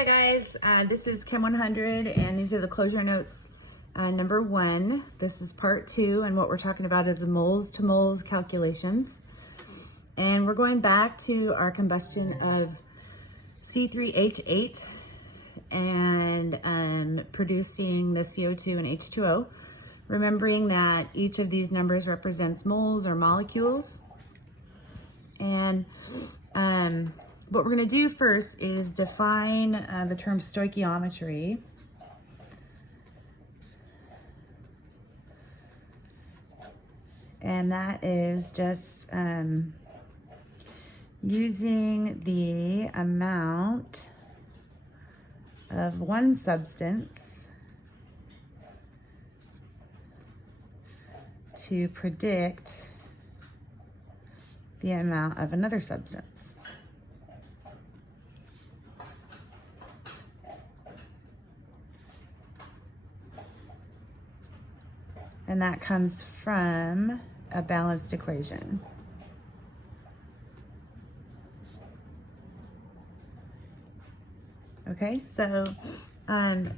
Hi guys, this is Chem100 and these are the closure notes number 1. This is part 2 and what we're talking about is the moles to moles calculations. And we're going back to our combustion of C3H8 and producing the CO2 and H2O. Remembering that each of these numbers represents moles or molecules. And what we're going to do first is define the term stoichiometry. And that is just using the amount of one substance to predict the amount of another substance. And that comes from a balanced equation. Okay, so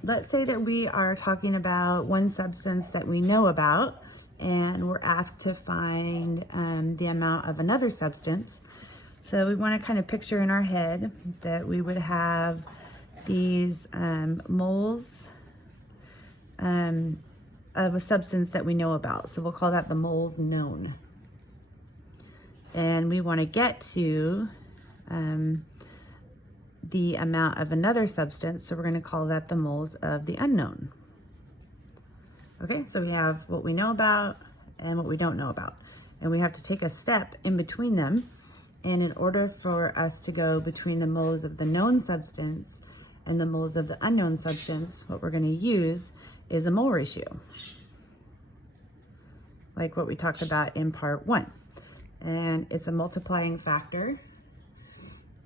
let's say that we are talking about one substance that we know about, and we're asked to find the amount of another substance. So we want to kind of picture in our head that we would have these moles of a substance that we know about. So we'll call that the moles known. And we want to get to the amount of another substance. So we're going to call that the moles of the unknown. Okay, so we have what we know about and what we don't know about. And we have to take a step in between them. And in order for us to go between the moles of the known substance and the moles of the unknown substance, what we're going to use is a mole ratio, like what we talked about in part 1. And it's a multiplying factor.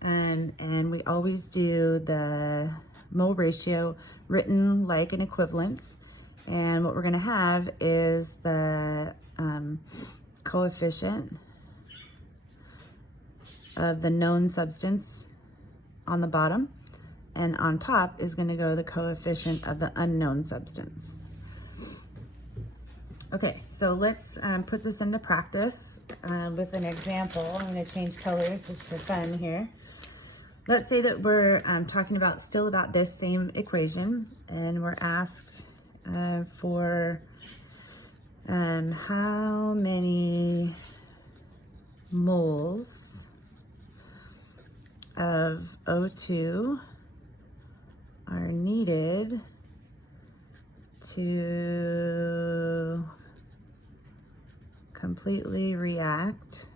And we always do the mole ratio written like an equivalence. And what we're going to have is the coefficient of the known substance on the bottom. And on top is going to go the coefficient of the unknown substance. Okay, so let's put this into practice with an example. I'm going to change colors just for fun here. Let's say that we're talking about still about this same equation, and we're asked for how many moles of O2 are needed to completely react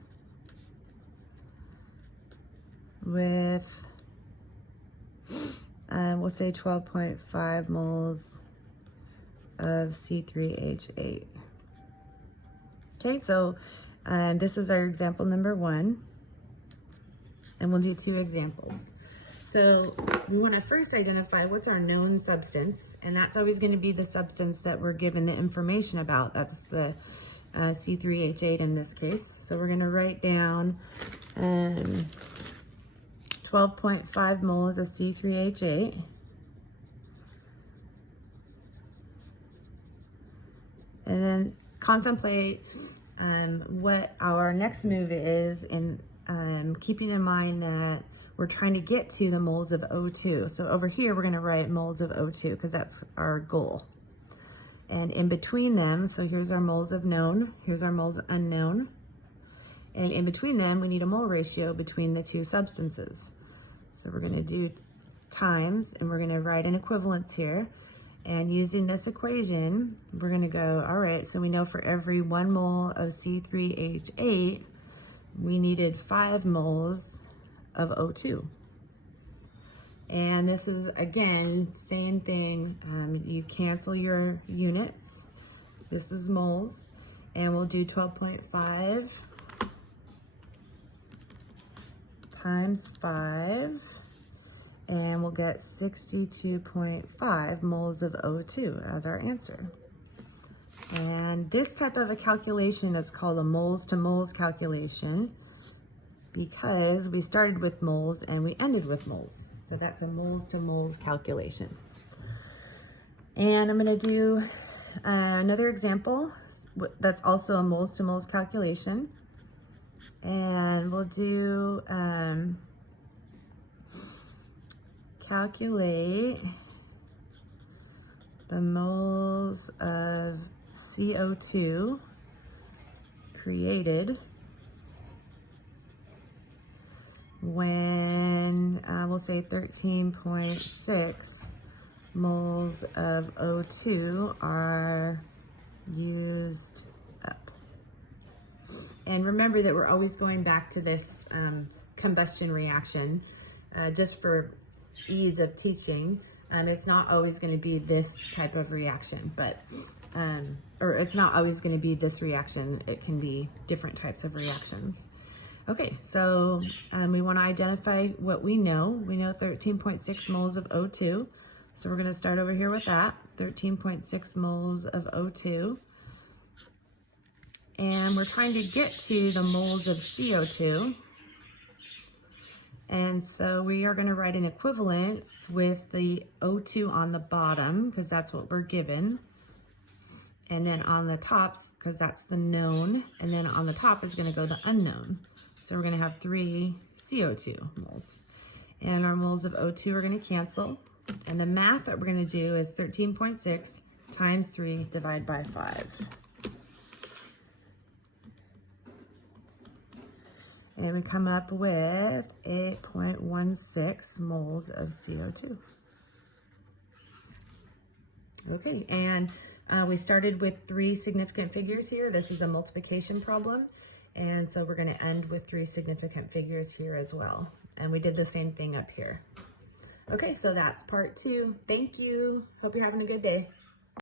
with, we'll say 12.5 moles of C3H8. Okay, so this is our example number 1, and we'll do 2 examples. So we want to first identify what's our known substance, and that's always going to be the substance that we're given the information about. That's the C3H8 in this case. So we're going to write down 12.5 moles of C3H8. And then contemplate what our next move is, in keeping in mind that we're trying to get to the moles of O2. So over here, we're going to write moles of O2 because that's our goal. And in between them, so here's our moles of known, here's our moles of unknown. And in between them, we need a mole ratio between the 2 substances. So we're going to do times, and we're going to write an equivalence here. And using this equation, we're going to go, all right, so we know for every 1 mole of C3H8, we needed 5 moles of O2. And this is, again, same thing. You cancel your units. This is moles. And we'll do 12.5 times 5. And we'll get 62.5 moles of O2 as our answer. And this type of a calculation is called a moles to moles calculation. because we started with moles and we ended with moles. So that's a moles to moles calculation. And I'm going to do another example that's also a moles to moles calculation. And we'll do calculate the moles of CO2 created when we'll say 13.6 moles of O2 are used up. And remember that we're always going back to this combustion reaction just for ease of teaching. It's not always going to be this type of reaction, but or it's not always going to be this reaction. It can be different types of reactions. Okay, so we want to identify what we know. We know 13.6 moles of O2. So we're going to start over here with that, 13.6 moles of O2. And we're trying to get to the moles of CO2. And so we are going to write an equivalence with the O2 on the bottom, because that's what we're given. And then on the tops, because that's the known. And then on the top is going to go the unknown. So we're going to have 3 CO2 moles. And our moles of O2 are going to cancel. And the math that we're going to do is 13.6 times 3 divided by 5. And we come up with 8.16 moles of CO2. Okay, and we started with 3 significant figures here. This is a multiplication problem. And so we're going to end with 3 significant figures here as well. And we did the same thing up here. Okay, so that's part 2. Thank you. Hope you're having a good day.